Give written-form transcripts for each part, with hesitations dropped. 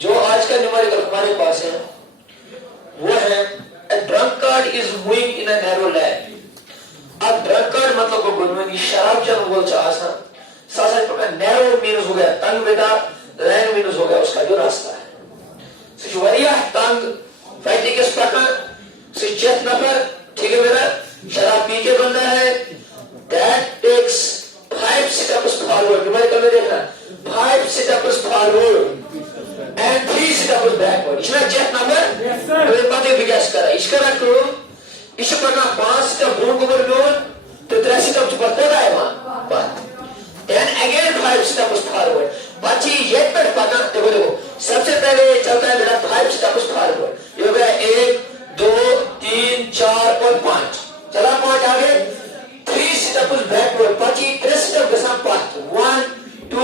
जो आज का न्यूमेरिकल हमारे पास है वो है a drunkard is moving in a narrow lane. अब drunkard मतलब को बोलने शराब जब बोल चाहा था सासा प्रकार narrow means हो गया तंग बेटा lane means हो गया उसका जो रास्ता है सिर्फ वरिया तंग फाइटिंग के प्रकार सिर्फ चेत नफर ठीक है बेटा शराब पी के बंदा है that takes 5 steps forward numerical में देखना 5 steps forward and 3 steps backward इसमें चेत नफर अभी बातें विकास करा इसका ना करो इस प्रकार 5 स्टेप बोल को बोल तो 3 स्टेप ऊपर तक आए वहां then again 5 steps forward बाची ये पर पता देखो सबसे पहले चलता है बेटा 5 steps forward ये हो गया 1 2 3 4 और 5 चला 5 आगे 3 steps backward बाची 3 स्टेप के साथ 1 2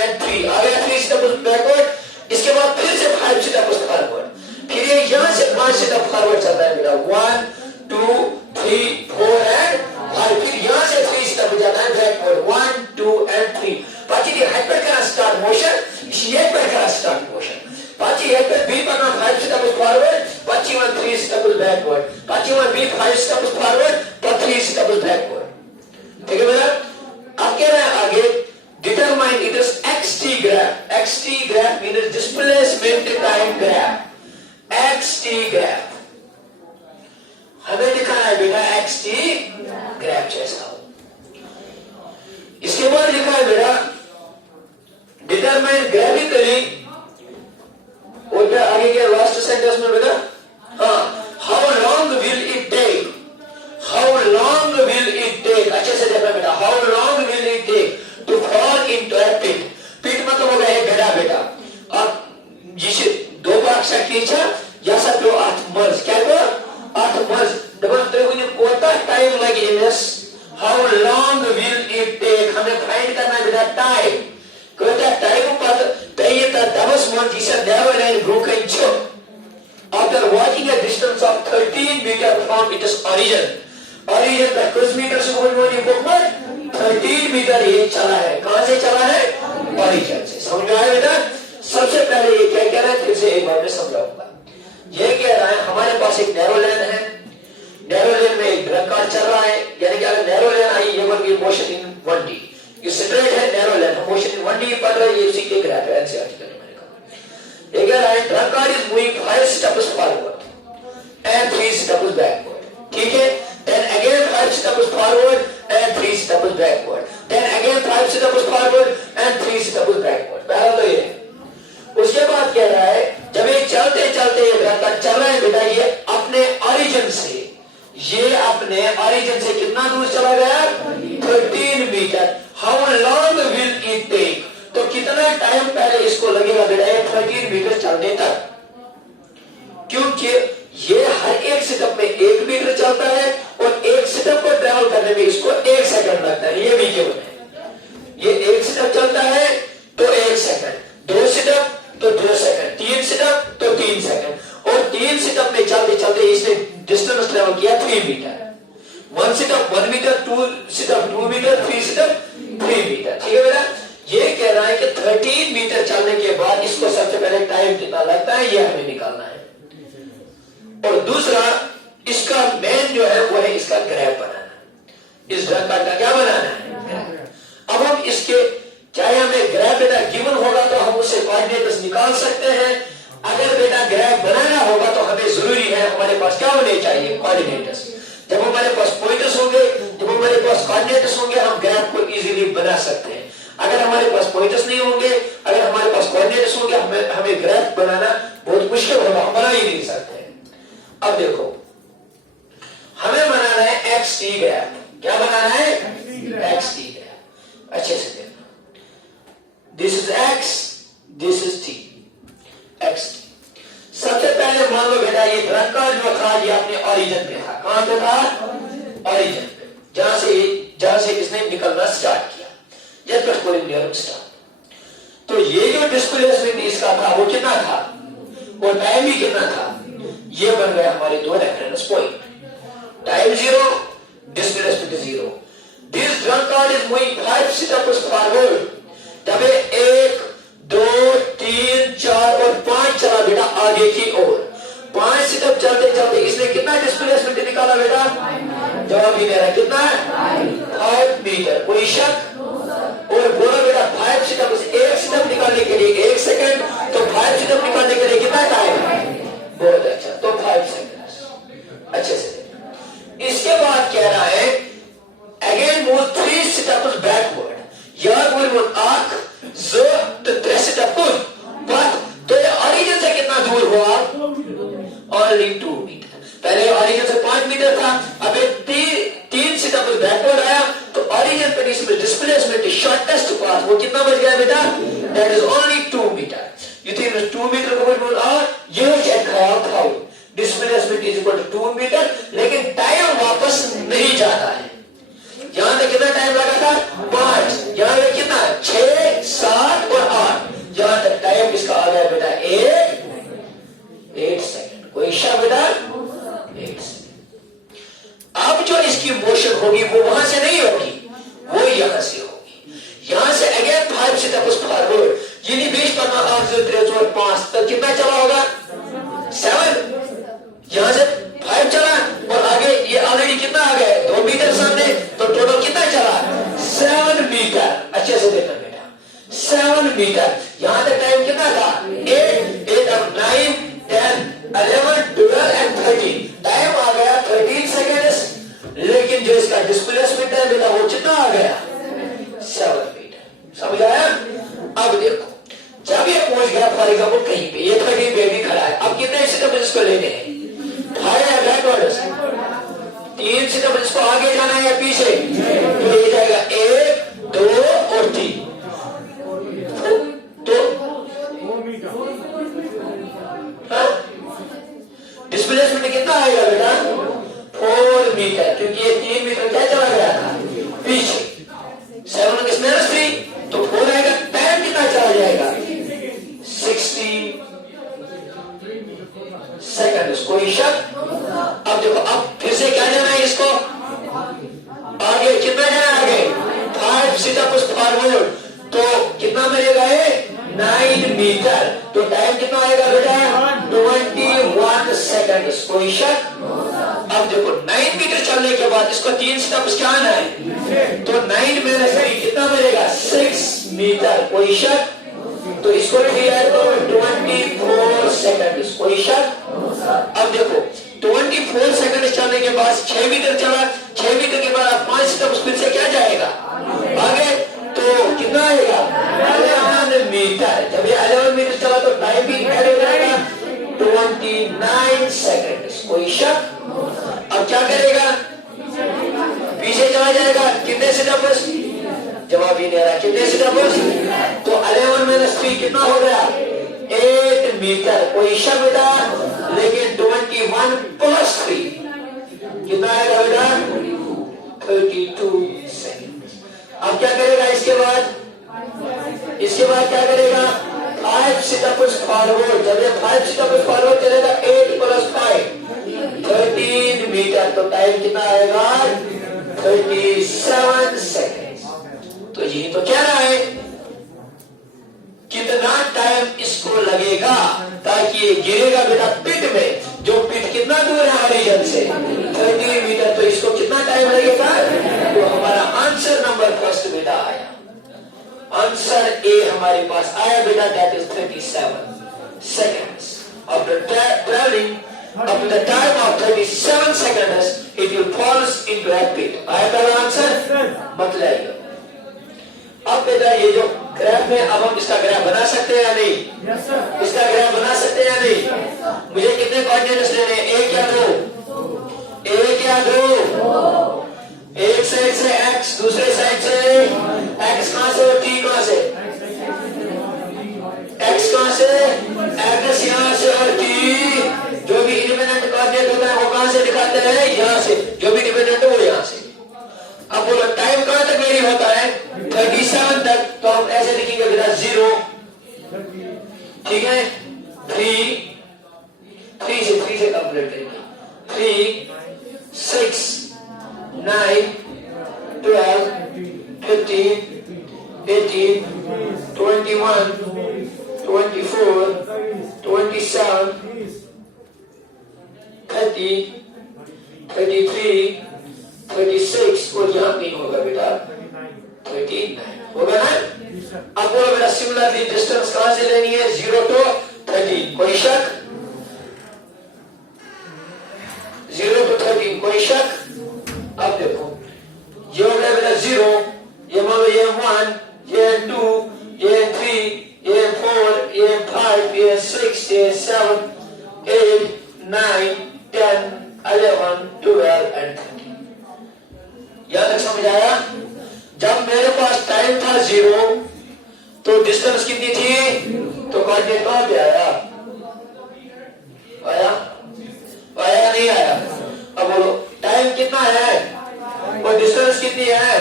and 3 आगे 3 steps backward इसके बाद फिर से 5 steps forward फिर ये यहाँ से 5 steps forward चलता है बेटा 1 2 3 4 and 5 फिर यहाँ से 3 steps जाता है backward 1 2 and 3 बाकी ये हाइपर का स्टार्ट मोशन ये पर का स्टार्ट मोशन बाकी ये पर बी पर 5 steps forward बाकी 1 3 steps backward बाकी 1 बी 5 steps forward पर 3 steps backward ठीक है बेटा अब कह रहे हैं आगे determine it is xt graph means displacement time graph xt graph हमें लिखा है बेटा xt ग्राफ जैसा इसके बाद लिखा है बेटा डिटरमाइन ग्राफिकली और क्या आगे के लास्ट सेंटेंस में बेटा हाँ how long will it take अच्छे से देखना बेटा how long will it take to fall into a pit मतलब हो गया एक गड्ढा बेटा अब जिसे दो भाग सकती है या सब दो आत्मर्ज क्या को आत्मर्ज डबल त्रिभुज कोता टाइम लगे इनस how long will it take हमें फाइंड करना है बेटा टाइम कोता टाइम पर तय ता दबस मन जिसे नैरो लाइन ब्रोकन छो after walking a distance of 13 meter from its origin तक कुछ मीटर से बोलने बुक पर 13 मीटर ये चला है कहां से चला है origin से समझ में आया बेटा सबसे पहले ये क्या कह रहा है फिर से एक बार में समझाऊंगा ये कह रहा है हमारे पास एक नैरो लाइन है नैरो लेन में एक ड्रंकार चल रहा है यानी कि अगर नैरो लेन आई ये वर्ग मोशन इन 1D ये स्ट्रेट है narrow lane motion in 1D पढ़ रहा है ये उसी के ग्राफ है ऐसे आर्टिकल में लिखा एक है ड्रंकार is moving 5 steps forward and 3 steps backward ठीक है then again 5 steps forward and 3 steps backward then again 5 steps forward and 3 steps backward पहला तो ये उसके बाद कह रहा है जब ये चलते चलते ये ड्रंकार चल रहा है बेटा ये अपने ओरिजिन से कितना दूर चला गया 13 metre how long will it take तो कितना टाइम पहले इसको लगेगा बेटा 13 मीटर चलने तक क्योंकि ये हर एक स्टेप में 1 मीटर चलता है और एक स्टेप को ट्रैवल करने में इसको 1 सेकंड लगता है ये भी क्यों है ये 1 स्टेप चलता है तो 1 सेकंड 2 स्टेप तो 2 सेकंड 3 स्टेप तो 3 सेकंड और 3 स्टेप में चलते चलते इसने डिस्टेंस ट्रैवल किया 3 metre 1 step 1 metre 2 step 2 metre 3 step 3 metre ठीक है बेटा ये कह रहा है कि 13 मीटर चलने के बाद इसको सबसे पहले टाइम कितना लगता है ये हमें निकालना है और दूसरा इसका मेन जो है वो है इसका ग्राफ बनाना इस ड्रंकार का क्या बनाना है अब हम इसके चाहे हमें ग्राफ बेटा गिवन होगा तो हम उससे कोऑर्डिनेटर्स निकाल सकते हैं अगर बेटा ग्राफ बनाना होगा तो हमें जरूरी है हमारे पास क्या होने चाहिए कोऑर्डिनेटर्स जब हमारे पास पॉइंटर्स होंगे जब हमारे पास कोऑर्डिनेटर्स होंगे हम ग्राफ को इजीली बना सकते हैं अगर हमारे पास पॉइंटर्स नहीं होंगे अगर हमारे पास कोऑर्डिनेटर्स होंगे हमें ग्राफ बनाना बहुत मुश्किल होगा हम बना ही नहीं सकते अब देखो हमें बनाना है xt ग्राफ क्या बनाना है xt ग्राफ अच्छे से देखना this is x this is t xt सबसे पहले मान लो बेटा ये ड्रंकार जो था ये अपने ओरिजिन पे था कहां पे था ओरिजिन पे जहां से इसने निकलना स्टार्ट किया जब तक कोई नियम स्टार्ट तो ये जो डिस्प्लेसमेंट इसका था वो कितना था वो टाइम भी कितना था ये बन गया हमारे दो reference point time 0 displacement 0 this drunkard is moving 5 steps forward तब 1 2 3 4 और 5 आगे की ओर। 5 स्टेप चलते चलते इसने कितना डिस्प्लेसमेंट निकाला बेटा? जवाब ही मेरा कितना है? 5 मीटर। कोई शक? और बोला बेटा 5 स्टेप, एक स्टेप निकालने के लिए 1 सेकंड, तो 5 स्टेप निकालने के लिए कितना टाइम? बहुत अच्छा, तो 5 सेकंड। अच्छे से इसके बाद कह रहा है अगेन मूव 3 स्टेप्स बैकवर्ड। यार वो आंख जो तो 3 स्टेप बट तो ये ओरिजिन से कितना दूर हुआ? Only 2 metre. पहले ओरिजिन से 5 मीटर था, अब 3 स्टेप बैकवर्ड आया, तो ओरिजिन पे डिस्प्लेसमेंट शॉर्टेस्ट पाथ वो कितना बच गया बेटा? That is only 2 metre. You think 2 metre को बोल और ये चेक था displacement is equal to 2 metre, लेकिन टाइम वापस नहीं जाता है। यहां तक कितना टाइम लगा था? 5, यहां पे कितना? 6, 7 और 8। यहां तक टाइम इसका आ गया बेटा 8 सेकंड। कोई शक बेटा? 8 सेकंड। अब जो इसकी मोशन होगी वो वहां से नहीं होगी, वो यहां से होगी। यहां से अगेन 5 स्टेप्स फॉरवर्ड, यानी 20 करना 8 3 4 5 तक कितना चला होगा? 7। यहां से 5 चला और आगे ये ऑलरेडी कितना आ गया? 2 मीटर सामने, तो टोटल कितना चला? 7 मीटर। अच्छे से देखना बेटा, 7 मीटर। यहां तक टाइम कितना था? 8 और 9 10 11 12 एंड 13। टाइम आ गया 13 सेकेंड, लेकिन जो इसका डिस्प्लेसमेंट है बेटा वो कितना आ गया? 7 मीटर। समझ आया? अब देखो जब ये पहुंच गया फॉर एग्जाम्पल कहीं पे, ये कहीं पे भी खड़ा है, अब कितने स्टेप इसको लेने हैं? 3 स्टेप इसको आगे जाना है या पीछे? तो ये जाएगा 1 2 और 3। तो डिस्प्लेसमेंट कितना आएगा बेटा? 4 मीटर, क्योंकि ये 3 मीटर क्या चला गया था? पीछे। 7 किसमें 3, तो 4 आएगा। टाइम कितना चला जाएगा? 60 सेकंड। कोई शक? अब देखो, अब फिर से क्या जाना है इसको? आगे कितना जाना है? आगे 5 स्टेप्स फॉरवर्ड, तो कितना मिलेगा? 9 मीटर। तो टाइम कितना आएगा बेटा? 21 सेकंड। कोई शक? अब देखो 9 मीटर चलने के बाद इसको 3 स्टेप्स क्या आना है? तो 9 में से कितना मिलेगा? 6 मीटर। कोई शक? तो इसको लिया तो 24 सेकंड। कोई शक? अब देखो 24 सेकंड चलने के बाद 6 मीटर चला, 6 मीटर के बाद 5 स्टेप्स फिर से क्या जाएगा आगे, तो कितना आएगा? 11 मीटर। जब ये 11 मीटर चला तो टाइम भी ऐड हो जाएगा 29 सेकंड। कोई शक? अब क्या करेगा? पीछे चला जाएगा। कितने स्टेप्स? जवाब ही नहीं आ रहा। कितने स्टेप्स? तो 11 - 3 कितना हो गया? 8 मीटर। कोई शक बेटा? लेकिन 21 + 3 कितना आएगा बेटा? 32 सेकंड। अब क्या करेगा इसके बाद? इसके बाद क्या करेगा? 5 स्टेप्स फॉरवर्ड। जब ये 5 स्टेप्स फॉरवर्ड चलेगा 8 + 5 13 मीटर। तो टाइम कितना आएगा? 37 सेकंड। तो यही तो कह रहा है कितना टाइम इसको लगेगा ताकि ये गिरेगा बेटा पिट में, जो पिट कितना दूर है ओरिजिन से? 30 मीटर। तो इसको कितना टाइम लगेगा? तो हमारा आंसर नंबर फर्स्ट बेटा आया। आंसर ए हमारे पास आया बेटा, that is 37 seconds. After travelling up to the time of 37 seconds it will falls into that pit। आया पहला आंसर? मतलब अब बेटा ये जो ग्राफ है, अब हम इसका ग्राफ बना सकते हैं या नहीं? yes, इसका ग्राफ बना सकते हैं या नहीं? yes, मुझे कितने कोऑर्डिनेट्स लेने हैं? 1 या 2? 1 या 2? एक साइड से x, दूसरे साइड से x। कहां से और t कहां से? x कहां से? x यहां से और t जो भी इंडिपेंडेंट कोऑर्डिनेट होता है वो कहां से दिखाते हैं? यहां से। जो भी डिपेंडेंट है वो यहां से। अब बोलो टाइम कहां तक वेरी होता है? 37 तक। तो हम ऐसे लिखेंगे बेटा 0, ठीक है, 3 से कंप्लीट करेंगे। 3 6 9 12 15 18 21 24 26 27, 30, 33, 36 और यहाँ कहीं होगा बेटा 39 होगा ना। अब बोलो बेटा सिमिलरली डिस्टेंस कहां से लेनी है 0 to 13, कोई शक? 0 to 13 कोई शक? अब देखो ये हो गया बेटा 0, ये मान लो ये 1, ये 2, ये 3, ये 4, ये 5, ये 6, ये 7, 8, 9, 10, 11, 12 and 13। यहां तक समझ आया? जब मेरे पास टाइम था 0 तो डिस्टेंस कितनी थी? तो कोऑर्डिनेट कहां पे आया? आया आया नहीं आया? अब बोलो टाइम कितना है और डिस्टेंस कितनी है?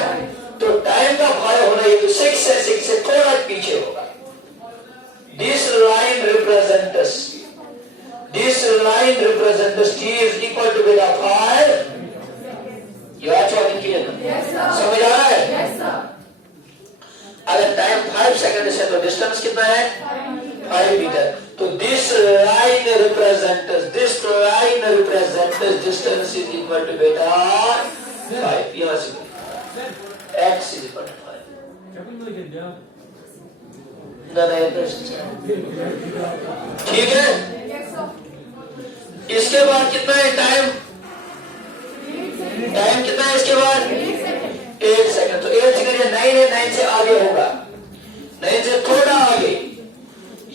तो टाइम का भाग होना ये तो 6 है, 6 से थोड़ा पीछे होगा। This line represents t is equal to बेटा 5। ये अच्छा लिखिए ना, समझ आ रहा है? अगर टाइम 5 सेकंड है तो डिस्टेंस कितना है 5 मीटर। तो this line represents distance is equal to बेटा 5। यहां से x इज इक्वल टू 5। ठीक है। इसके बाद कितना है टाइम कितना है इसके बाद 8 सेकंड। तो 8 सेकंड 9 है, 9 से आगे होगा, 9 से थोड़ा आगे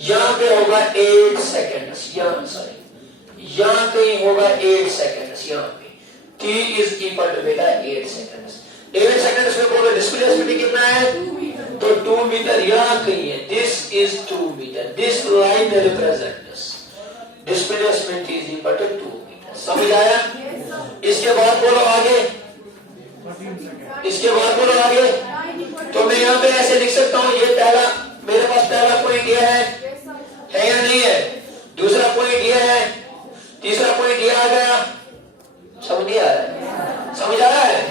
यहां पे होगा 8 सेकंड। यहां कहीं होगा 8 सेकंड। यहां पे t इज इक्वल टू बेटा 8 सेकंड। 8 सेकंड में बोलो डिस्प्लेसमेंट कितना है? तो 2 मीटर यहां कहीं है। This is 2 metre. This line represents displacement is equal to 2 metre. समझ आया? इसके बाद बोलो आगे, तो मैं यहाँ पे ऐसे लिख सकता हूँ, ये पहला मेरे पास पहला पॉइंट ये है या नहीं है? दूसरा पॉइंट ये है, तीसरा पॉइंट ये आ गया। समझ नहीं आ रहा है? समझ आ रहा है?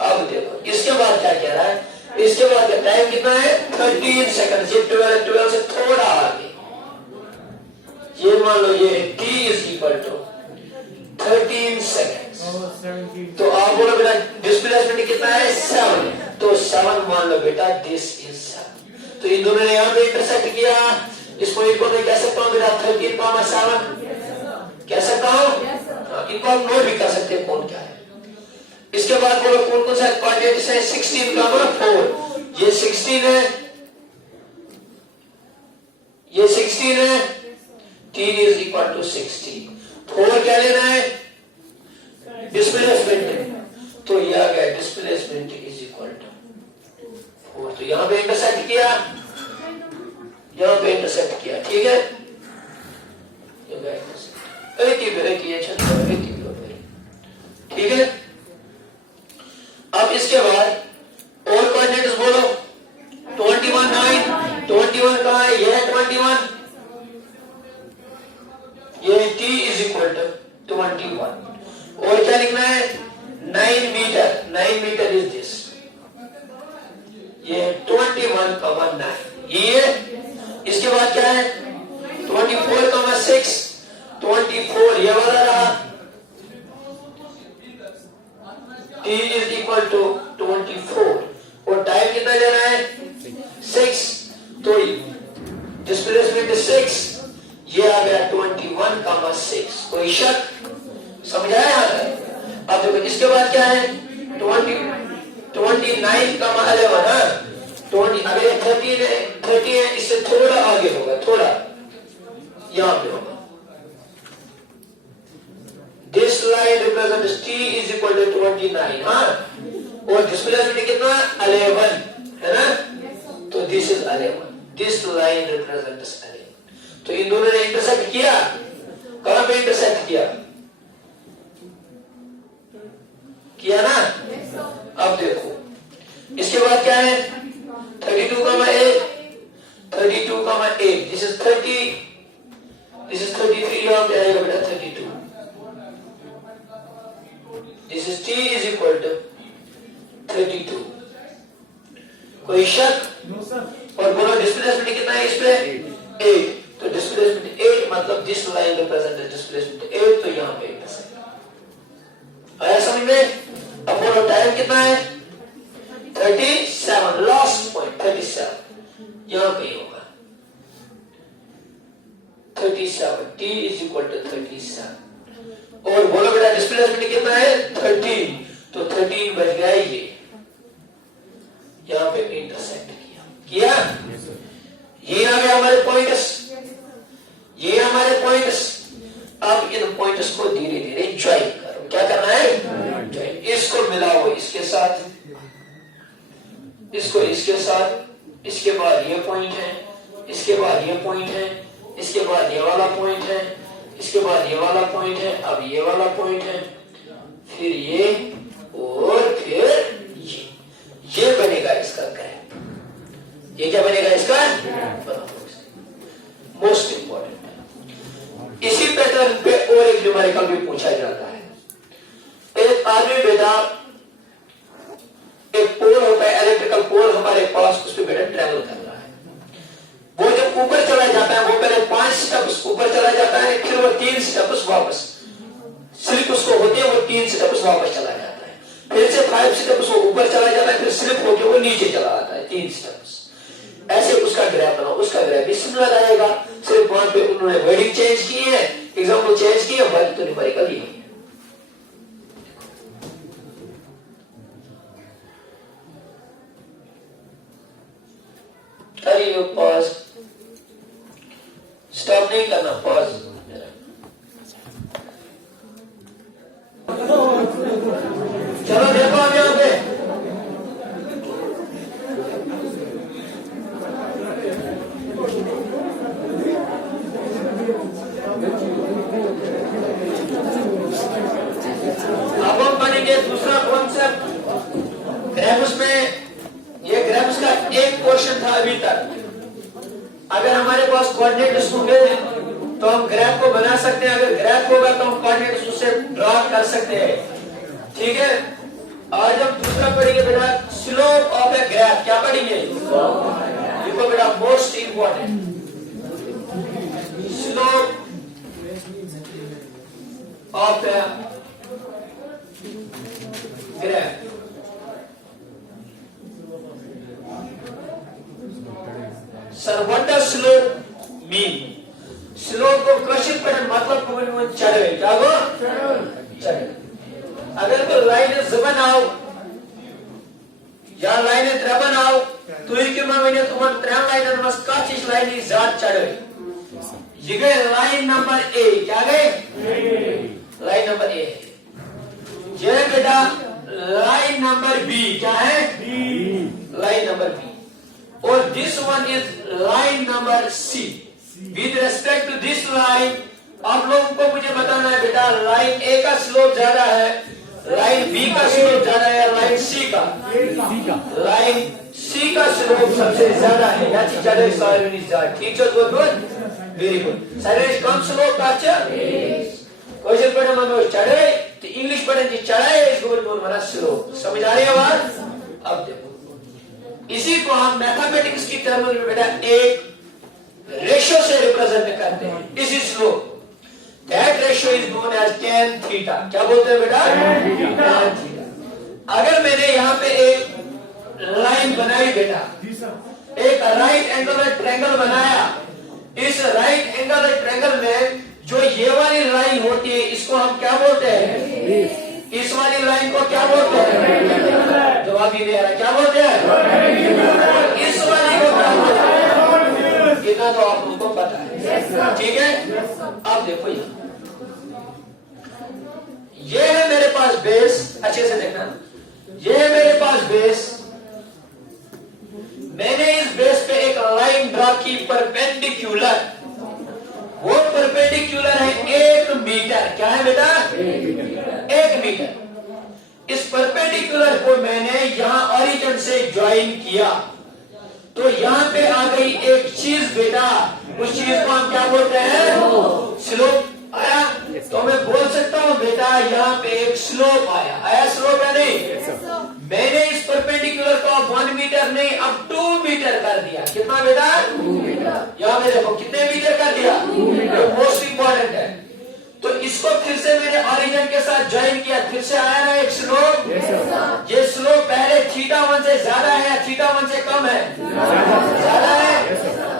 अब देखो इसके बाद क्या कह रहा है? इसके बाद टाइम कितना है 13 सेकंड। ये 12 से थोड़ा आगे, ये मान लो ये t is equal to 13 second. तो आप बोलो बेटा डिस्प्लेसमेंट कितना है 7। तो 7 मान लो बेटा दिस इज 7। तो इन दोनों ने यहाँ पे इंटरसेक्ट किया। इस पॉइंट को मैं कह सकता हूँ बेटा 13,7 कह सकता हूँ। इनको आप नोट भी कर सकते हैं कौन क्या है। इसके बाद बोलो कौन कौन सा कोऑर्डिनेट्स है 16,4। ये 16 है, ये 16 है। t is equal to 16। 4 क्या लेना है? डिस्प्लेसमेंट। तो यह आ गया डिस्प्लेसमेंट इज इक्वल टू 4। तो यहां पे इंटरसेक्ट किया, यहां पे इंटरसेक्ट किया। ठीक है, ठीक है। अब इसके बाद और कोऑर्डिनेट्स बोलो 21, 9। 21 कहां है? यह 21। ये t इज इक्वल टू 21। और क्या लिखना है 9 मीटर। 9 metre is this. ये 21,9 ये। इसके बाद क्या है 24,6। 24 ये वाला रहा। t is equal to 24। और टाइम कितना लेना है 6। तो डिस्प्लेसमेंट 6, ये आ गया 21,6। कोई शक? समझ आया यहाँ तक? अब देखो इसके बाद क्या है 29,11। 20 अगर 30 है, इससे थोड़ा आगे होगा, थोड़ा यहां पे होगा। This line represents t is equal to 29। हाँ, और डिस्प्लेसमेंट कितना 11 है ना? तो this is 11। This line represents 11। तो इन दोनों ने इंटरसेक्ट किया। कहां पे इंटरसेक्ट किया ना? अब देखो इसके बाद क्या है 32,8। 32,8 दिस इज 30, दिस इज 33। यहां पे आएगा बेटा 32। This is t is equal to 32। कोई शक? और बोलो डिस्प्लेसमेंट कितना है इस पे 8। तो डिस्प्लेसमेंट 8 मतलब दिस लाइन रिप्रेजेंट डिस्प्लेसमेंट ए, तो यहाँ पे इंटरसेक्ट आया समझ में। अब बोलो टाइम कितना है 37, लास्ट पॉइंट 37 यहाँ पे होगा 37, t इज इक्वल टू 37। और बोलो बेटा डिस्प्लेसमेंट कितना है 13, तो 13 बच गया ये, यहाँ पे इंटरसेक्ट किया। ये आ गया हमारे पॉइंट्स, ये हमारे पॉइंट्स। अब इन पॉइंट्स को धीरे धीरे ज्वाइन करो। क्या करना है ज्वाइन। इसको मिलाओ इसके साथ, इसको इसके साथ, इसके बाद ये पॉइंट है, इसके बाद ये पॉइंट है, इसके बाद ये वाला पॉइंट है, इसके बाद ये वाला पॉइंट है, अब ये वाला पॉइंट है, फिर ये और फिर ये बनेगा इसका ग्राफ। ये क्या बनेगा इसका मोस्ट इंपॉर्टेंट। इसी पैटर्न पे और एक न्यूमेरिकल भी पूछा जाता है। एक आदमी बेटा, एक पोल होता है इलेक्ट्रिकल पोल हमारे पास, उस पर बेटा ट्रेवल कर रहा है। वो जब ऊपर चला जाता है, वो पहले 5 स्टेप्स ऊपर चला जाता है, फिर वो 3 स्टेप्स वापस स्लिप उसको होती है, वो 3 स्टेप्स वापस चला जाता है, फिर से 5 स्टेप्स वो ऊपर चला जाता है, फिर स्लिप होकर वो नीचे चला आता है 3 स्टेप्स। ऐसे उसका ग्राफ बनाओ, उसका ग्राफ भी सिमिलर आएगा, सिर्फ वहां पे उन्होंने वर्डिंग चेंज की है, एग्जांपल चेंज की है, बाकी तो न्यूमेरिकल ही है। करिए पॉज, स्टॉप नहीं करना, पॉज। चलो देखो अब यहाँ पे अब हम पढ़ेंगे दूसरा कॉन्सेप्ट ग्राफ्स में। ये ग्राफ्स का एक क्वेश्चन था अभी तक। अगर हमारे पास कोऑर्डिनेट्स होंगे तो हम ग्राफ को बना सकते हैं, अगर ग्राफ होगा तो हम कोऑर्डिनेट्स उससे ड्रॉ कर सकते हैं। ठीक है, आज हम दूसरा पढ़ेंगे बेटा स्लोप ऑफ ए ग्राफ। क्या पढ़ेंगे देखो बेटा, most important slope of a graph. Sir what does slope mean? Slope को क्वेश्चन पर मतलब चढ़े, क्या गो चढ़े। अगर तो लाइन बनाओ या लाइन बनाओ तो तुम 3 लाइन कच लाइन चढ़े। ये गए लाइन नंबर ए, क्या गए लाइन नंबर ए। ये बेटा लाइन नंबर बी, क्या है लाइन नंबर बी। और this one is line number C. With respect to this line आप लोगों को मुझे बताना है बेटा, लाइन ए का स्लोप ज्यादा है, लाइन बी का स्लोप ज्यादा है, लाइन सी का लाइन सी का स्लोप सबसे ज्यादा है। याची चढ़े ठीक है, good good very good. Silence कम स्लोप का क्वेश्चन पढ़े मन चढ़े तो इंग्लिश पढ़े जी चढ़ाए, इसको बोल मना स्लोप। समझ आ रही है बात? अब देखो इसी को हम मैथमेटिक्स की टर्म में बेटा एक रेशियो से रिप्रेजेंट करते हैं। इसी slope that ratio is known as tan theta. क्या बोलते हैं बेटा tan थीटा। अगर मैंने यहाँ पे एक लाइन बनाई बेटा, एक राइट एंगल ट्रायंगल बनाया, इस राइट एंगल ट्रायंगल में जो ये वाली लाइन होती है इसको हम क्या बोलते हैं? इस वाली लाइन को क्या बोलते हैं? जवाब ही नहीं आ रहा, क्या बोलते हैं? इस वाली को क्या बोलते हैं? इतना तो आप लोगों को पता है, ठीक है। अब देखो ये है मेरे पास बेस, अच्छे से देखना, ये है मेरे पास बेस। मैंने इस बेस पे एक लाइन ड्रा की परपेंडिकुलर, वो परपेंडिकुलर है 1 मीटर। क्या है बेटा 1 मीटर। इस परपेंडिकुलर को मैंने यहां ओरिजिन से ज्वाइन किया तो यहां पे आ गई एक चीज बेटा, उस चीज को हम क्या बोलते हैं? स्लोप आया। तो मैं बोल सकता हूं बेटा यहाँ पे एक स्लोप आया स्लोप है नहीं? मैंने इस परपेंडिकुलर को 1 मीटर नहीं अब 2 मीटर कर दिया। कितना बेटा 2 मीटर। यहाँ पे देखो कितने मीटर कर दिया? के साथ ज्वाइन किया, फिर से आया ना एक स्लोप। ये स्लोप पहले θ1 से ज्यादा है या θ1 से कम है? ज्यादा है।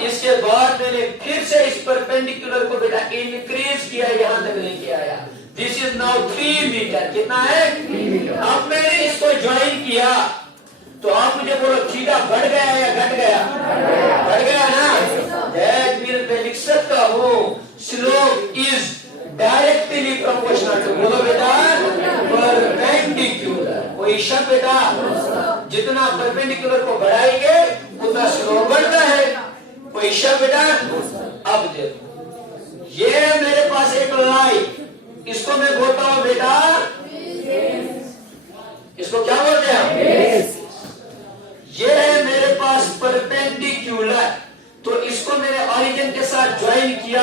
इसके बाद मैंने फिर से इस परपेंडिकुलर को बेटा इंक्रीज किया, यहां तक लेके आया। This is now 3 metre. कितना है? अब मैंने इसको ज्वाइन किया तो आप मुझे बोलो थीटा बढ़ गया या घट गया? बढ़ गया ना। दैट मीन्स मैं लिख सकता हूं slope is directly proportional to, बोलो बेटा, परपेंडिकुलर। कोई शक बेटा? जितना परपेंडिकुलर को बढ़ाएंगे उतना स्लोप बढ़ता है। कोई शक बेटा? अब देखो, ये मेरे पास एक लाइन, इसको मैं बोलता हूं बेटा, इसको क्या बोलते हैं? ये है मेरे पास परपेंडिकुलर, तो इसको मैंने ऑरिजिन के साथ ज्वाइन किया,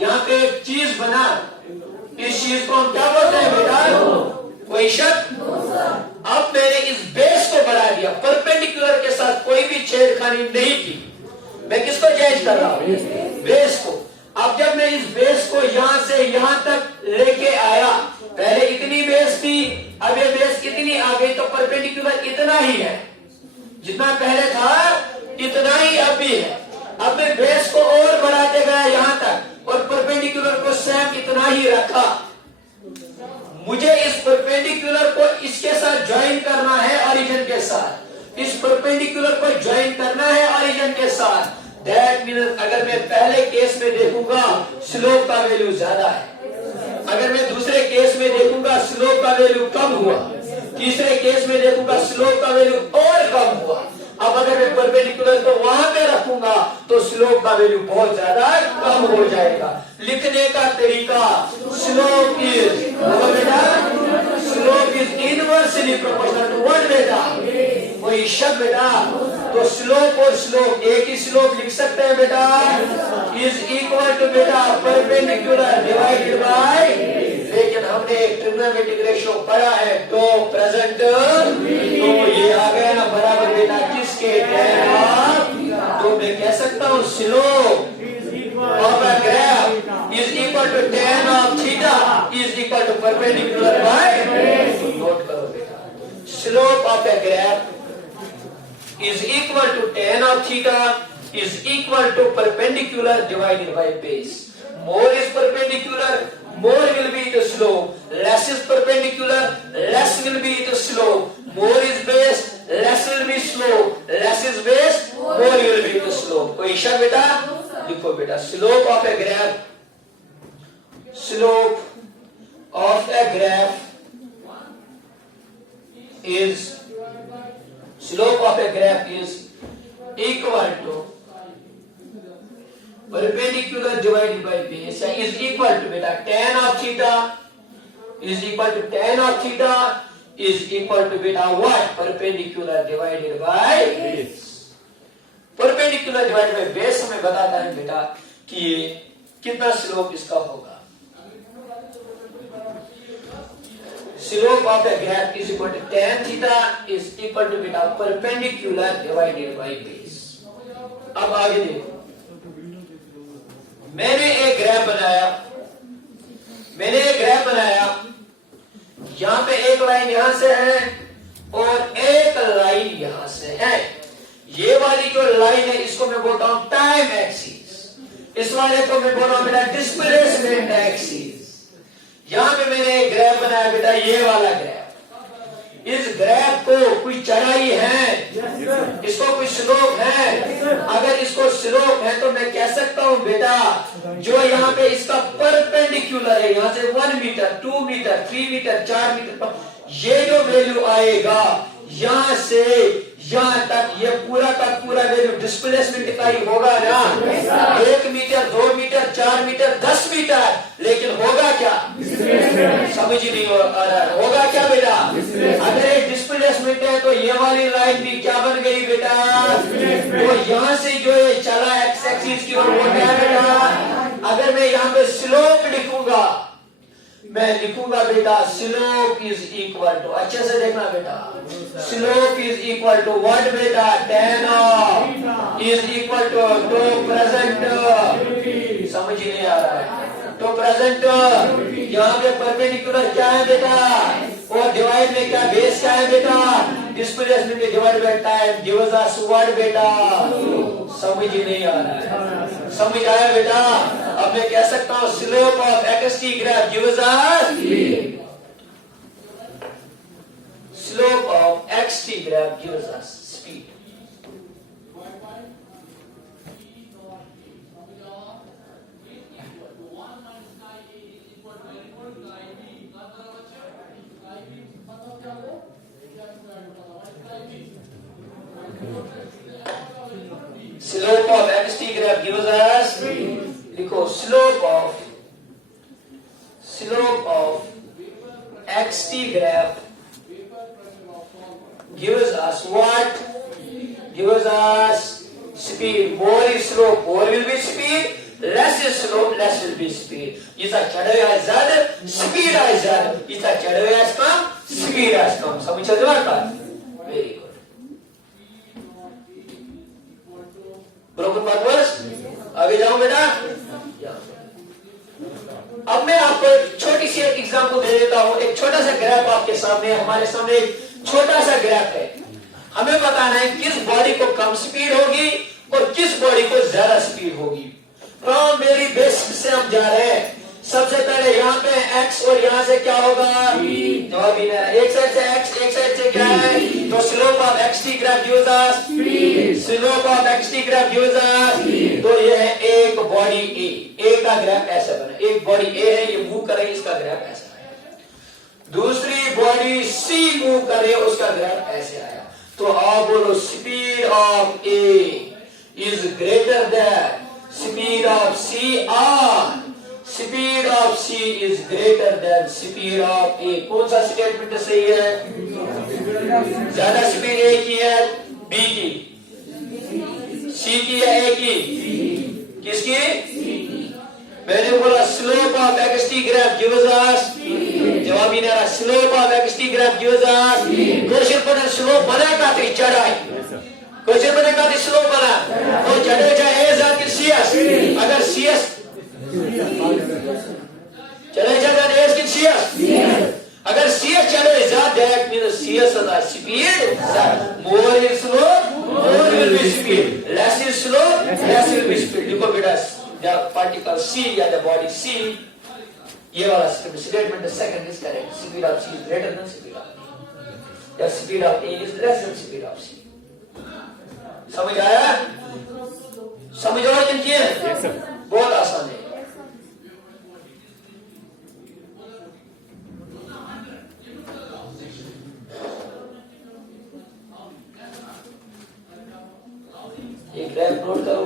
यहाँ पे एक चीज बना। इस चीज को हम क्या बोलते हैं बेटा? कोई शक? अब मैंने इस बेस को बढ़ा दिया, परपेंडिकुलर के साथ कोई भी छेड़खानी नहीं की। मैं किसको चेंज कर रहा हूं? बेस को। अब जब मैं इस बेस को यहां से यहां तक लेके आया, पहले इतनी बेस थी, अब ये बेस इतनी आ गई, तो परपेंडिकुलर इतना ही है, जितना पहले था इतना ही अब भी है। अब मैं बेस को और बढ़ाते गया यहां तक और परपेंडिकुलर को सेम इतना ही रखा। मुझे इस परपेंडिकुलर को इसके साथ ज्वाइन करना है ऑरिजिन के साथ, इस परपेंडिकुलर को ज्वाइन करना है ऑरिजिन के साथ। दैट मीन्स अगर मैं पहले केस में देखूंगा स्लोप का वैल्यू ज्यादा है, अगर मैं दूसरे केस में देखूंगा स्लोप का वैल्यू कम हुआ, तीसरे केस में देखूंगा स्लोप का वैल्यू और कम हुआ। अब अगर मैं परपेंडिकुलर को वहां पे रखूंगा तो स्लोप का वैल्यू बहुत ज्यादा कम हो जाएगा। लिखने का तरीका, स्लोप इज, बेटा, slope is inversely proportional to what बेटा? कोई शक बेटा? तो स्लोप और स्लोप एक ही स्लोप लिख सकते हैं बेटा, इज इक्वल टू बेटा परपेंडिकुलर डिवाइडेड बाय, लेकिन हमने एक ट्रिग्नोमेट्रिक रेशियो पढ़ा है तो प्रेजेंट, तो ये आ गया ना बराबर बेटा किसके? तो मैं कह सकता हूं slope of a graph is equal to tan of theta is equal to perpendicular by, note करो बेटा, slope of a graph is equal to tan of theta is equal to perpendicular divided by base. More is perpendicular, more will be the slope. Less is perpendicular, less will be the slope. More is base, less will be slope. Less is base, more will be the slope. कोई इशा बेटा? लिखो बेटा, slope of a graph, slope of a graph is, slope of a graph is equal to perpendicular divided by base, is equal to beta tan of theta is equal to tan of theta is equal to beta what? Perpendicular divided by base. Perpendicular divided by base हमें बताता है बेटा कि ये कितना slope इसका होगा। Slope of a graph is equal to tan theta is equal to beta perpendicular divided by base. अब आगे देखो, मैंने एक ग्राफ बनाया, यहां पे एक लाइन यहां से है और एक लाइन यहां से है। ये वाली जो लाइन है इसको मैं बोलता हूं टाइम एक्सिस, इस वाले को मैं बोल रहा हूं बेटा डिस्प्लेसमेंट एक्सिस। यहां पे मैंने एक ग्राफ बनाया बेटा, ये वाला ग्राफ। इस ग्राफ को कोई चढ़ाई है, इसको कोई स्लोप है। अगर इसको स्लोप है तो मैं कह सकता हूं बेटा जो यहाँ पे इसका परपेंडिकुलर है, यहाँ से 1 मीटर 2 मीटर 3 मीटर 4 मीटर, ये जो वैल्यू आएगा यहां से यहां तक, ये पूरा का पूरा वैल्यू डिस्प्लेसमेंट का ही होगा ना। 1 मीटर 2 मीटर 4 मीटर 10 मीटर, लेकिन होगा क्या? समझ ही नहीं आ रहा, होगा क्या बेटा? अगर ये डिस्प्लेसमेंट है तो ये वाली लाइन भी क्या बन गई बेटा? तो यहां से जो ये चला एक्स एक्सिस की ओर वो क्या बेटा? अगर मैं यहाँ पे स्लोप लिखूंगा, मैं लिखूंगा बेटा स्लोप इज इक्वल टू, अच्छे से देखना बेटा, slope is equal to what बेटा? tan of is equal to present, समझ ही नहीं आ रहा है, तो प्रेजेंट यहाँ पे परपेंडिकुलर क्या है बेटा, और डिवाइड में क्या बेस क्या है बेटा, डिस्प्लेसमेंट में divide by time gives us what बेटा, समझ ही नहीं आ रहा है, समझ आया बेटा। अब मैं कह सकता हूँ slope of X T graph gives us, slope of X T graph gives us speed. Slope of xt graph gives us, लिखो slope of xt graph gives us what? Gives us speed. More is slope, more will be speed. Less is slope, less will be speed. जितना चढ़े है ज़्यादा, speed है ज़्यादा. जितना चढ़े है कम, speed है कम. समझ चल रहा है? Very good. ब्रोकन बात आगे जाऊं बेटा। अब मैं आपको एक छोटी सी एक एग्जांपल दे देता हूं। एक छोटा सा ग्राफ आपके सामने, हमारे सामने एक छोटा सा ग्राफ है। हमें बताना है किस बॉडी को कम स्पीड होगी और किस बॉडी को ज्यादा स्पीड होगी। फ्रॉम वेरी बेसिक से हम जा रहे हैं। सबसे पहले यहाँ पे x और यहाँ से क्या होगा, जवाब ही नहीं। एक साइड से x, एक साइड से क्या है, तो slope of xt graph gives us, slope of xt graph gives अस। तो ये है एक बॉडी A का ग्राफ ऐसा बना। एक बॉडी A है, ये मूव करे, इसका ग्राफ ऐसा आया। दूसरी बॉडी C मूव करे, उसका ग्राफ ऐसे आया। तो आप बोलो speed of A is greater than speed of C, और speed of C is greater than speed of A। कौन सा स्टेटमेंट सही है? ज्यादा स्पीड A की है, B की, C की है, A की, किसकी? मैंने बोला slope of xt graph gives us, जवाब ही नहीं आ रहा। Slope of xt graph gives us, question पर स्लोप बना का थी चढ़ाई, क्वेश्चन बने का स्लोप बना, तो चढ़े जाए A जाके CS, अगर CS चले जाए A की CS, अगर CS चले जा, that means CS is the speed, more is slope, more will be speed, less is slope, less will be speed। देखो बेटा, the particle C या the body C, ये वाला statement, the second is correct। Speed of C is greater than speed of A, the speed of A is less than speed of C। समझ आया? समझ और किया? बहुत आसान है। एक ग्राफ नोट करो।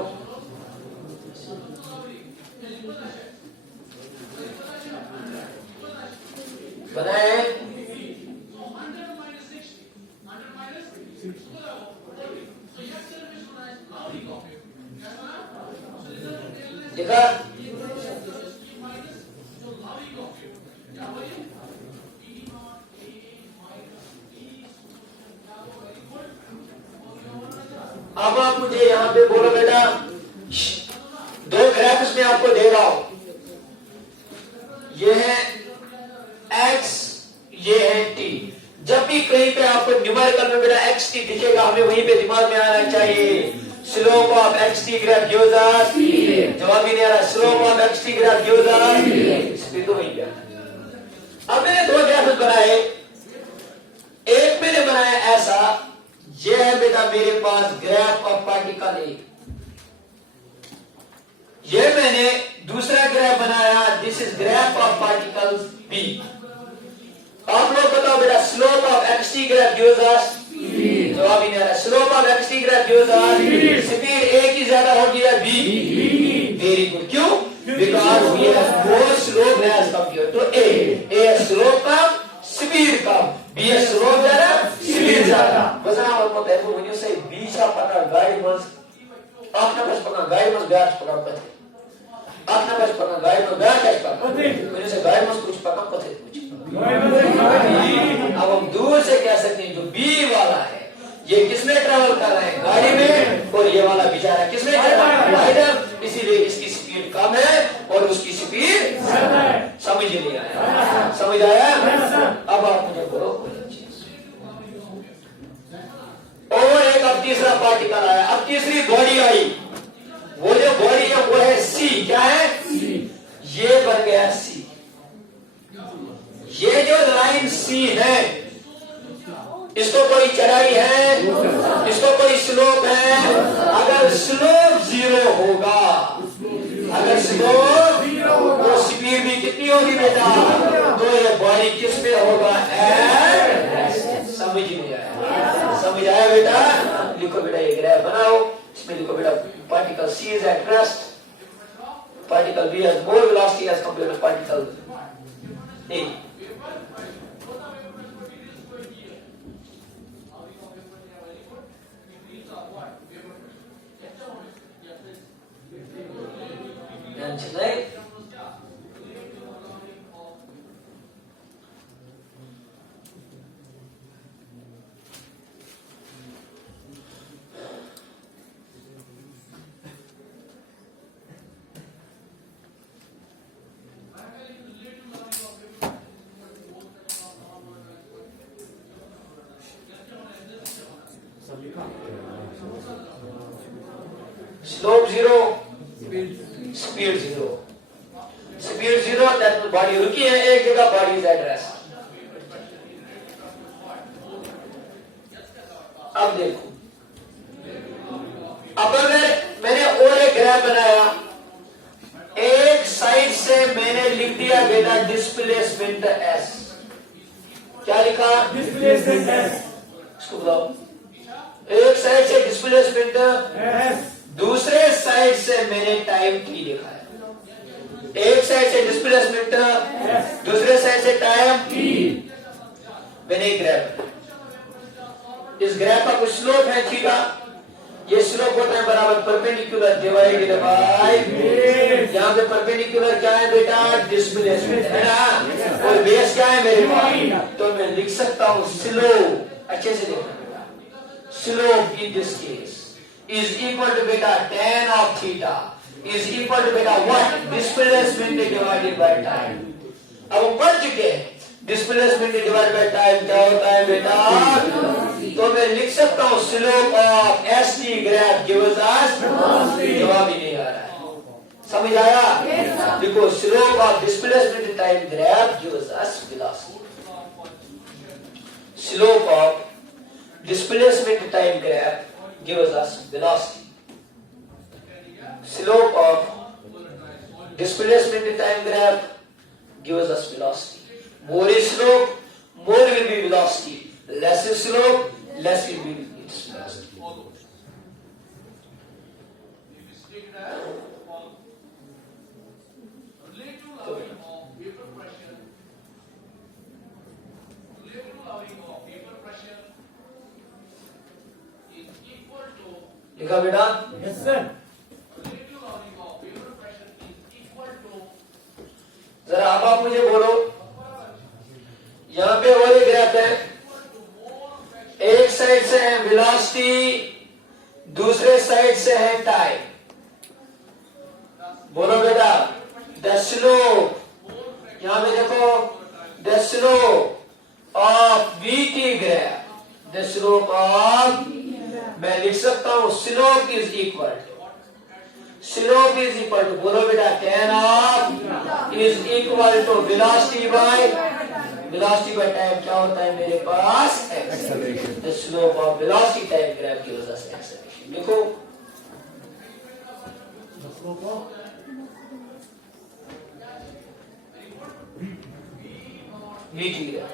बनाए देखा? अब आप मुझे यहां पे बोलो बेटा, दो ग्राफ्स में आपको दे रहा हूं, ये है x, ये है t। जब भी कहीं पे आपको न्यूमेरिकल में बेटा x t दिखेगा, हमें वहीं पे दिमाग में आना चाहिए slope of xt graph gives us, जवाब ही नहीं आ रहा। Slope of xt graph gives us, speed तो वहीं पे। अब मैंने दो ग्राफ बनाए, एक मैंने बनाया ऐसा, ये है बेटा मेरे पास ग्राफ ऑफ पार्टिकल A। ये मैंने दूसरा ग्राफ बनाया, this is graph of particle B। आप लोग बताओ बेटा, slope of xt graph gives us, जवाब ही नहीं आ रहा। Slope of xt graph gives us, speed A की ज्यादा होगी या B? Very good. क्यों? Because we have more slope as compared to A slope कम, स्पीड कम, B स्लोप ज्यादा, स्पीड ज्यादा। बस आप लोग देखो, when you say B paka gaimas, आपने बस पका gaimas गाछ पका पथे, आपने बस पका gaimas गाछ पका पथे, when you say gaimas कुछ पका पथे कुछ। अब हम दूर से कह सकते हैं जो B वाला है, ये किसमें ट्रैवल कर रहे हैं? गाड़ी में। और ये वाला बेचारा किसमें? इसीलिए इसकी स्पीड कम है और उसकी स्पीड समझ नहीं आया? समझ आया? अब आप मुझे बोलो कोई चीज। और एक अब तीसरा पार्टिकल आया, अब तीसरी बॉडी आई। वो जो बॉडी है वो है सी। क्या है? ये बन गया सी। ये जो लाइन सी है, इसको कोई चढ़ाई है, इसको कोई स्लोप है। अगर स्लोप 0 होगा, अगर स्लोप तो स्पीड भी कितनी होगी बेटा? तो ये बॉडी किस पे होगा? समझ नहीं आया? समझ आया बेटा? लिखो बेटा, ये ग्राफ बनाओ, इसमें लिखो बेटा particle C is at rest, particle B has more velocity as compared to particle A. Slope 0, speed 0। Speed 0, that body रुकी है एक जगह, बॉडी इज एट रेस्ट। अब देखो, अब अगर मैंने और एक ग्राफ बनाया, एक साइड से मैंने लिख दिया बेटा डिस्प्लेसमेंट एस। क्या लिखा? Displacement S. इसको बताओ। एक साइड से डिस्प्लेसमेंट एस, दूसरे साइड से मैंने टाइम टी लिखा है। एक साइड से डिस्प्लेसमेंट, दूसरे साइड से टाइम टी। मैंने एक ग्राफ, इस ग्राफ का कुछ स्लोप है थीटा। ये स्लोप होता है बराबर परपेंडिकुलर डिवाइडेड बाय, यहाँ पे परपेंडिकुलर क्या है बेटा? डिस्प्लेसमेंट है ना, और बेस क्या है मेरे पास? तो मैं लिख सकता हूँ स्लोप, अच्छे से देखना, slope in this case is equal to beta tan of theta is equal to beta what? Displacement divided by time। अब हम पढ़ चुके हैं डिस्प्लेसमेंट डिवाइडेड बाय टाइम क्या होता है बेटा? तो मैं लिख सकता हूँ slope of S T graph gives us, जवाब ही नहीं आ रहा है। समझ आया? देखो, slope of displacement time graph gives us velocity. Slope of displacement time graph gives us velocity. Slope of displacement time graph gives us velocity. More is slope, more will be velocity. Less is slope, less will be its velocity. लिखा बेटा? Yes sir. जरा अब आप मुझे बोलो, यहां पे और एक ग्राफ है, एक साइड से है वेलोसिटी, दूसरे साइड से है टाइम। बोलो बेटा, द स्लोप, यहां पे देखो, the slope of VT graph, the slope of, मैं लिख सकता हूं स्लोप इज इक्वल टू, बोलो बेटा, tan of is equal to velocity by time. क्या होता है मेरे पास? Acceleration. The slope of velocity time graph gives us acceleration. देखो, VT graph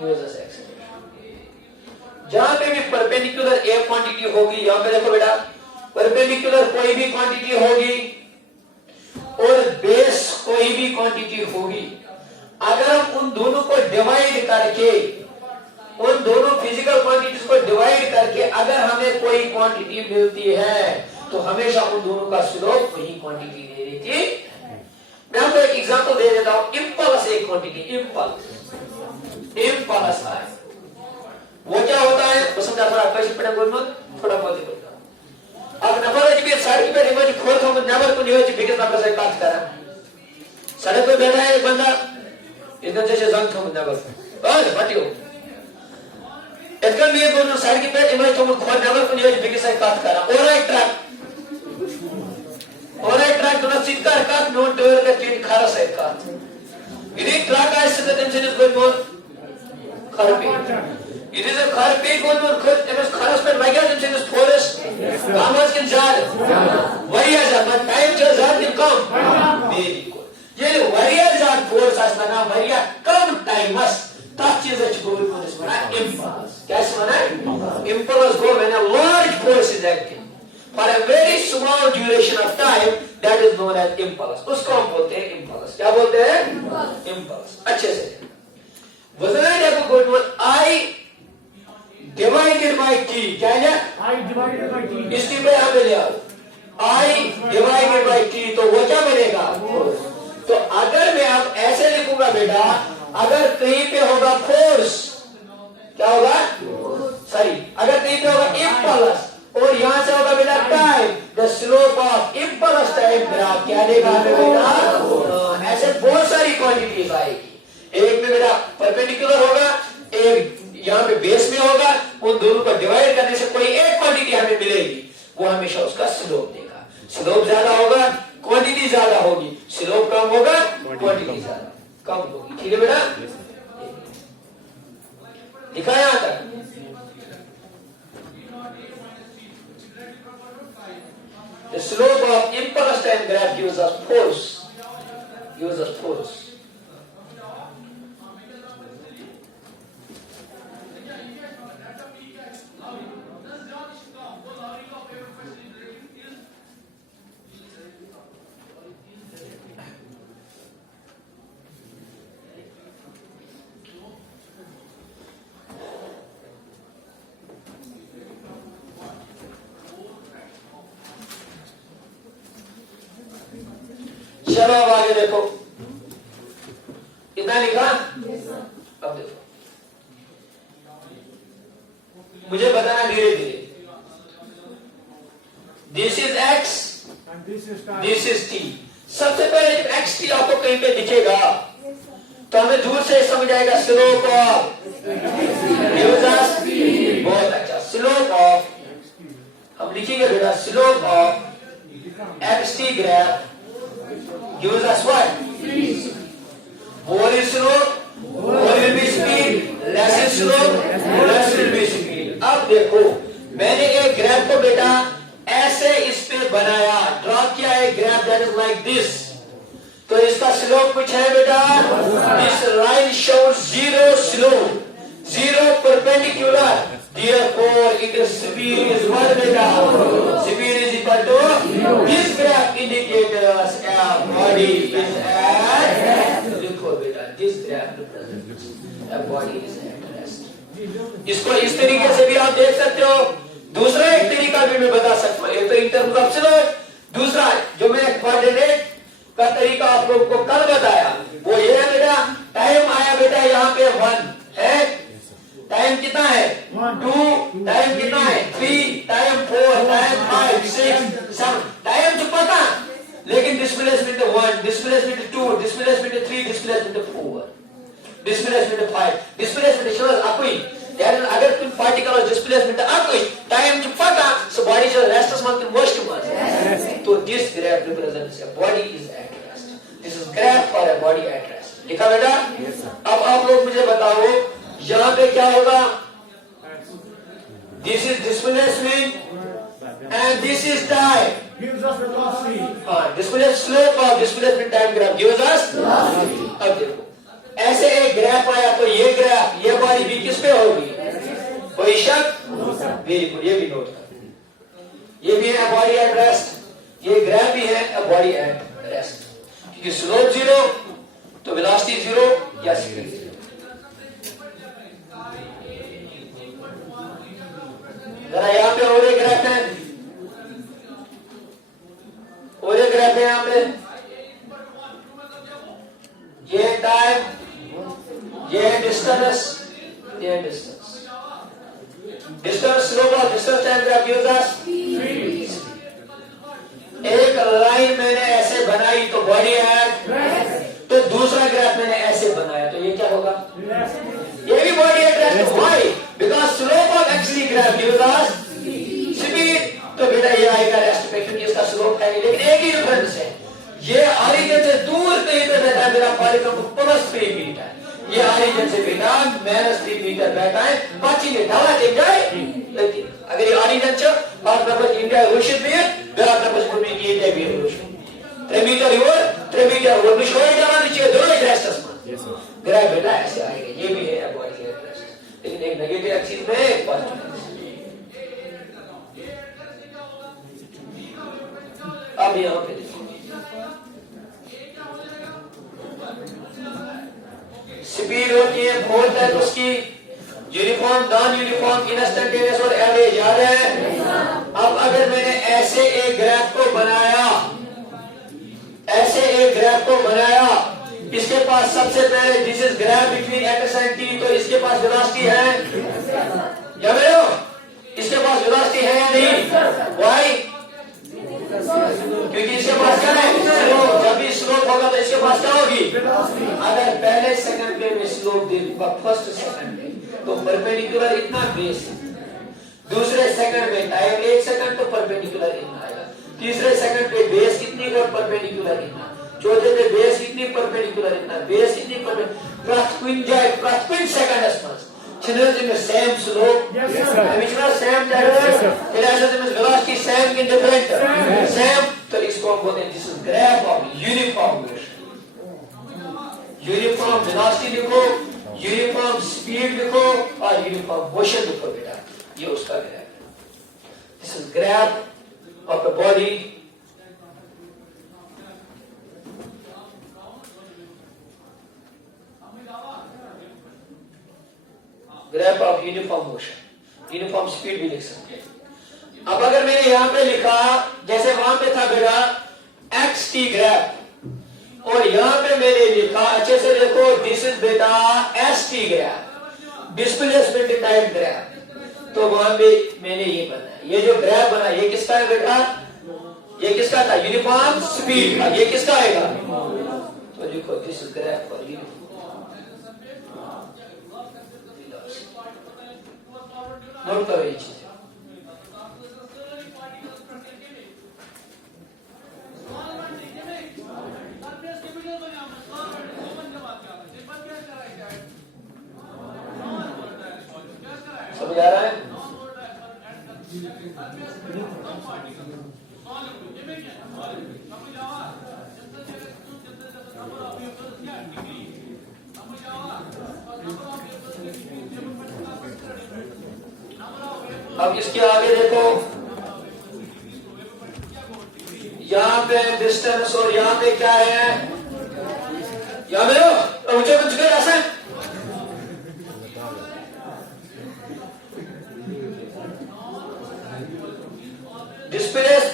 gives us acceleration. जहां पे भी परपेंडिकुलर एक क्वांटिटी होगी, यहां पे देखो बेटा, परपेंडिकुलर कोई भी क्वांटिटी होगी और बेस कोई भी क्वांटिटी होगी, अगर हम उन दोनों को डिवाइड करके, उन दोनों फिजिकल क्वांटिटीज को डिवाइड करके अगर हमें कोई क्वांटिटी मिलती है, तो हमेशा उन दोनों का स्लोप वही क्वांटिटी दे देती है। मैं आपको एक एग्जांपल दे देता हूं। इंपल्स एक क्वांटिटी, इंपल्स है, वो क्या होता है वो समझा, थोड़ा कैसे पढ़ा बोल मत, थोड़ा बहुत ही बोलता। अब नंबर भी साइड पे इमेज खोल तो नंबर को न्यूज बिगड़ नंबर से बात करा सड़क पे बैठा है एक बंदा इधर जैसे जंग था नंबर बस हटियो इतना भी बोलना साइड की पे इमेज तो खोल नंबर को न्यूज बिगड़ से बात करा और एक ट्रक तो चित्कार का नोट डोर का तीन खारा से का इधर ट्रक आए से तो जिन्हें कोई मोर खरपी इधर से खरपी कोई मोर खुद इधर खारस पे लगा जिन्हें फॉरेस्ट कामर्स के जार वरिया जार मत टाइम जो जार दिन कम मेरी को ये वरिया जार फोर्स आसना ना वरिया कम टाइम मस ताकि चीज़ अच्छी गोल फोर्स बना इम्पल्स कैसे बना impulse go when a large force is acting for a very small duration of time that is known as impulse उसको हम बोलते हैं impulse क्या बोलते हैं impulse अच्छे से वजन देखो good one I divided by t क्या है I divided by t इसकी पे यहाँ पे ले आओ I divided by t तो वो क्या बनेगा तो अगर मैं अब ऐसे लिखूंगा बेटा अगर कहीं पे होगा फोर्स क्या होगा सॉरी अगर कहीं पे होगा impulse और यहां से होगा बेटा time the slope of impulse time graph क्या देगा हमें बेटा ऐसे बहुत सारी क्वांटिटीज आएगी एक में बेटा परपेंडिकुलर होगा एक यहां पे बेस में होगा उन दोनों को डिवाइड करने से कोई एक क्वांटिटी हमें मिलेगी वो हमेशा उसका स्लोप देगा स्लोप ज्यादा होगा क्वांटिटी ज्यादा होगी स्लोप कम होगा क्वांटिटी ज्यादा कम होगी ठीक है बेटा लिखा यहां तक The slope of impulse time graph gives us force. Gives us force. चलो अब आगे देखो इतना लिखा अब देखो मुझे बताना धीरे धीरे this is x this is T सबसे पहले जब एक्स टी आपको कहीं पे दिखेगा तो हमें दूर से समझ आएगा स्लोप ऑफ बहुत अच्छा स्लोप ऑफ हम लिखेंगे बेटा slope of x T graph gives us what? More is slope, more will be speed, less is slope, less will be speed. अब देखो मैंने एक ग्राफ को बेटा ऐसे इस पे बनाया ड्रॉ किया एक graph that is like this तो इसका स्लोप कुछ है बेटा this line shows zero slope zero perpendicular therefore its speed is what beta speed is equal to this graph indicates a body is at देखो बेटा this graph represents a body is at rest इसको इस तरीके से भी आप देख सकते हो दूसरा एक तरीका भी मैं बता सकता हूँ एक तो इन टर्म्स ऑफ स्लोप दूसरा जो मैं कोऑर्डिनेट का तरीका आप लोगों को कल बताया वो ये है बेटा टाइम आया बेटा यहाँ पे 1 है टाइम कितना है 2 टाइम कितना है 3 टाइम 4 टाइम 5 6 7 टाइम तो पता लेकिन displacement 1 displacement 2 displacement 3 displacement 4 displacement 5 displacement shows akui यार अगर कोई पार्टिकल डिस्प्लेसमेंट akui टाइम तो पता so body जो रेस्ट मंथ मोस्ट मंथ तो this graph represents a body is at rest this is graph for a body at rest लिखा बेटा अब आप लोग मुझे बताओ यहाँ पे क्या होगा this is displacement and this is time gives us velocity. Displacement slope of displacement time graph gives अस अब देखो ऐसे एक ग्राफ आया तो ये ग्राफ ये बॉडी भी किस पे होगी कोई शक वेरी गुड ये भी नोट कर ये भी है बॉडी एट रेस्ट ये ग्राफ भी है बॉडी एट रेस्ट क्योंकि स्लोप 0 तो वेलोसिटी 0 या स्पीड जरा यहाँ पे और एक ग्राफ है और एक ग्राफ है यहाँ पे ये टाइम ये distance distance slope of distance time graph gives अस एक लाइन मैंने ऐसे बनाई तो बॉडी एट, तो दूसरा ग्राफ मैंने ऐसे बनाया तो ये क्या होगा? ये भी body at rest. Why? Because slope of actually graph gives us speed. तो बेटा ये आएगा रेस्ट पे क्योंकि इसका स्लोप है, लेकिन एक ही डिफरेंस है, ये ऑरिजिन से दूर कहीं पे बैठा है, मेरा पॉलीकम प्लस 3 मीटर, ये ऑरिजिन से बेटा -3 मीटर बैठा है, बचेंगे डाला देख जाए। लेकिन अगर ये ऑरिजिन से और नंबर इंडिया रोशित भी है, मेरा नंबर को भी ये दे भी रोशित 3 मीटर योर 3 मीटर वो भी छोड़ डाला नीचे दोनों रेस्टस में ग्राफ बेटा ऐसे आएगा। ये भी है बॉडी रेस्ट, लेकिन एक नेगेटिव एक्सिस में एक पॉजिटिव। अब यहां पे देखो स्पीड होती है फोर्थ है उसकी यूनिफॉर्म, नॉन यूनिफॉर्म, इंस्टेंटेनियस और एवरेज याद है। अब अगर मैंने ऐसे एक ग्राफ को बनाया, ऐसे एक ग्राफ को बनाया, इसके पास सबसे पहले this is graph between x and T, तो इसके पास वेलोसिटी है या मेरे, इसके पास वेलोसिटी है या नहीं? व्हाई? क्योंकि इसके पास क्या है? स्लोप। जब भी स्लोप होगा तो इसके पास क्या होगी? अगर पहले सेकंड पे में स्लोप दे दूंगा फर्स्ट सेकंड में तो परपेंडिकुलर इतना बेस, दूसरे सेकंड में टाइम 1 सेकंड तो परपेंडिकुलर इतना आएगा, तीसरे सेकंड पे बेस कितनी और परपेंडिकुलर इतना, चौथे पे बेस कितनी परपेंडिकुलर इतना, बेस कितनी perpendicular second Children in the same slope, yes, sir. which was same direction. It has the velocity same in different, same. तो इसको हम बोलते हैं this is graph of uniform motion. Uniform velocity लिखो, uniform speed लिखो और uniform motion लिखो बेटा, ये उसका ग्राफ है। This is graph of the body. Graph of uniform motion, uniform speed भी लिख सकते हैं। अब अगर मैंने यहां पे लिखा जैसे वहां पे था बेटा एक्स टी ग्राफ, और यहां पे मैंने लिखा अच्छे से देखो दिस इज बेटा S T graph, displacement time graph, तो वहां पे मैंने ये बनाया, ये जो ग्राफ बना ये किसका है बेटा? ये किसका था? Uniform speed. ये किसका आएगा? तो देखो this is graph for uniform. Note करो ये चीज। समझ आ रहा है? अब इसके आगे देखो, यहाँ पे डिस्टेंस और यहाँ पे क्या है? यहाँ पे ऊंचे कुछ कर ऐसा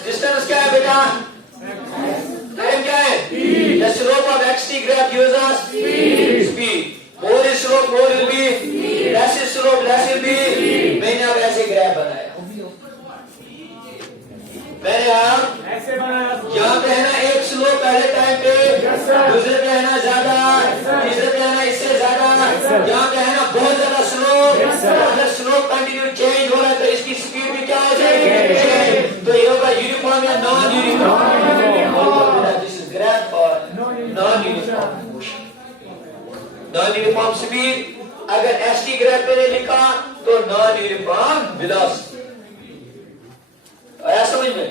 डिस्टेंस क्या है बेटा? टाइम क्या है? The slope of xt graph gives us speed. More is slope, more will be. Less is slope, less will be. मैंने अब ऐसे ग्राफ बनाया, मैंने अब ऐसे बनाया, यहाँ पे है ना एक स्लोप पहले टाइम पे, दूसरे पे है ना ज्यादा, तीसरे पे है ना इससे ज्यादा, यहाँ पे है ना बहुत ज्यादा स्लोप। अगर स्लोप कंटिन्यू चेंज हो रहा है तो इसकी स्पीड भी क्या हो जाएगी? तो ये होगा यूनिफॉर्म या non uniform? This is graph और non uniform motion, non uniform speed. अगर एसटी ग्राफ मैंने लिखा तो नॉन यूनिफॉर्म वेलोसिटी। आया समझ में?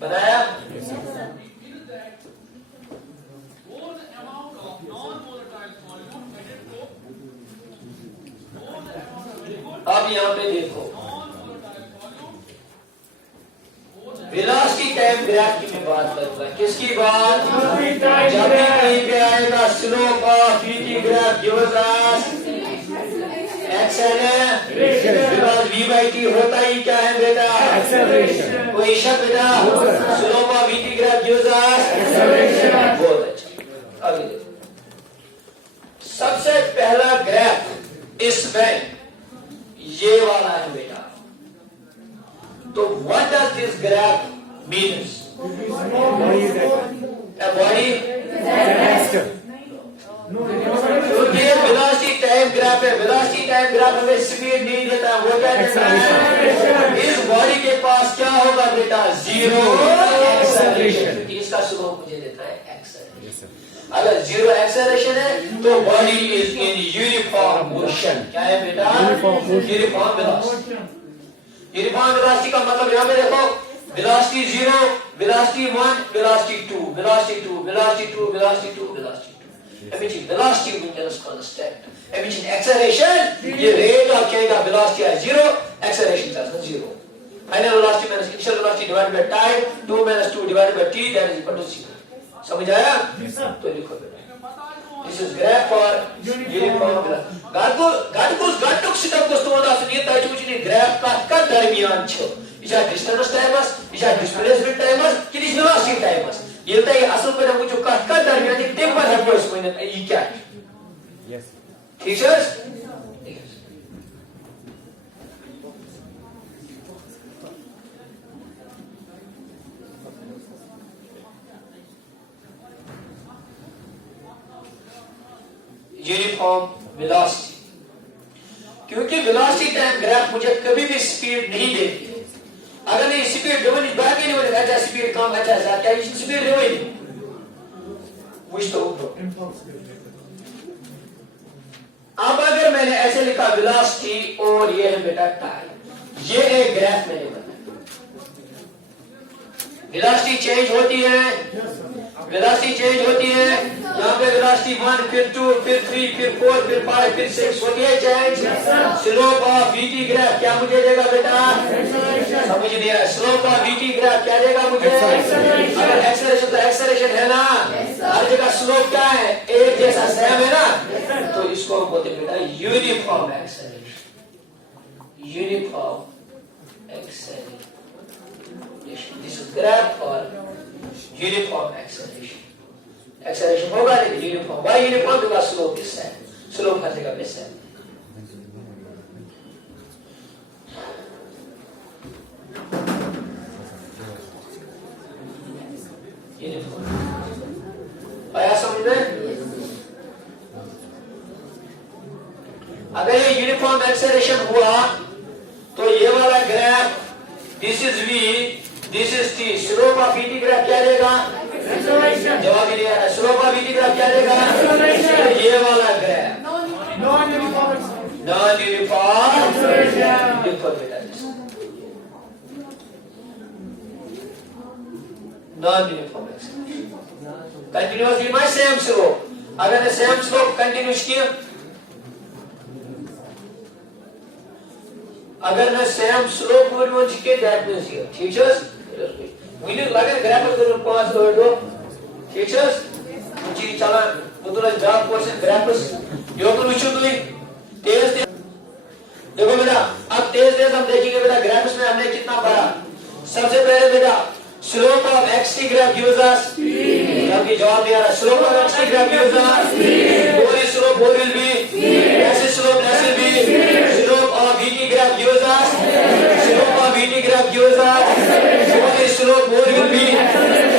बनाया? अब यहां पे देखो वेलोसिटी टाइम ग्राफ की बात करूंगा। किसकी बात? जब भी कहीं पे आएगा slope of VT graph gives us acceleration, because V by T होता ही क्या है बेटा? एक्सेलरेशन। कोई शक बेटा? Slope of VT graph gives us acceleration. बहुत अच्छा। आगे देखो, सबसे पहला ग्राफ इसमें ये वाला है बेटा। तो what does this graph means? A body क्योंकि ये वेलोसिटी टाइम ग्राफ है। वेलोसिटी टाइम ग्राफ हमें स्पीड नहीं देता, वो क्या देता है? इस बॉडी के पास क्या होगा बेटा? Zero acceleration. इसका स्लोप मुझे देता है एक्सेलरेशन। अगर जीरो एक्सेलरेशन है तो body is in uniform motion. क्या है बेटा? Uniform velocity. यूनिफॉर्म वेलोसिटी का मतलब यहां पे देखो, velocity 0, velocity 1, velocity 2, velocity 2, velocity 2, velocity 2, velocity 2। Emission velocity remains constant। Emission acceleration, ये rate of change of velocity है 0, acceleration is 0। Final velocity minus initial velocity divided by time, 2 - 2 divided by t, that is equal to 0। समझ आया? तो लिखो बेटा, this is graph for uniform velocity। Gatkos kitapkos todas niyata chuchini graph ka darmiyan chho। Isha distance timers, isha displacement timers, kini velocity timers। Yelta ye asal pe namu jo ka darmiyan ek temper है वो इसको ये क्या है? Yes। Teachers? Uniform velocity, क्योंकि velocity time graph मुझे कभी भी स्पीड नहीं देती। अगर नहीं स्पीड देवनी बाकी नहीं बोले अच्छा स्पीड कम अच्छा ज्यादा क्या स्पीड देवनी मुझ तो अब अगर मैंने ऐसे लिखा वेलोसिटी और ये है बेटा टाइम, ये एक ग्राफ मैंने बनाया। वेलोसिटी चेंज होती है, वेलोसिटी चेंज होती है। यहाँ पे वेलोसिटी 1, फिर 2, फिर 3, फिर 4, फिर 5, फिर 6 होती है change. Slope of VT graph क्या मुझे देगा बेटा? समझ नहीं आया? स्लोप ऑफ VT ग्राफ क्या देगा मुझे? अगर एक्सेलरेशन तो एक्सेलरेशन है ना, हर जगह स्लोप क्या है? एक जैसा सेम है ना, तो इसको हम बोलते बेटा uniform acceleration. Uniform acceleration, this is graph for uniform acceleration. Acceleration होगा लेकिन uniform. Why uniform? Because slope is same. Slope हर जगह पे सेम। यूनिफॉर्म आया समझ में? अगर ये यूनिफॉर्म एक्सेलरेशन हुआ तो ये वाला graph, this is V, this is T। Slope of VT graph क्या देगा? जवाब ही नहीं आ रहा। स्लोप ऑफ VT ग्राफ क्या देगा? ये वाला ग्राफ नॉन यूनिफॉर्म। देखो बेटा, non uniform continuously my same slope. अगर सेम स्लोप कंटिन्यूस किया, अगर मैं सेम स्लोप वो के दैट मींस हियर टीचर्स मुझे लगे ग्राफ करो 5 दो टीचर्स मुझे चला उधर जॉब क्वेश्चन ग्राफ्स यो तो विचु तुई तेज देखो बेटा। अब तेज हम देखेंगे बेटा ग्राफ्स में हमने कितना पढ़ा। सबसे पहले बेटा slope of xt graph gives अस, आपकी जवाब दिया रहा। Slope of xt graph gives us what is slope, what will be less slope, less will be slope of VT graph gives us, slope of VT graph gives us what is slope, what will be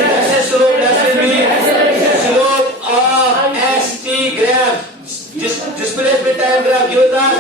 less slope, less will be slope of st graph displacement time graph gives us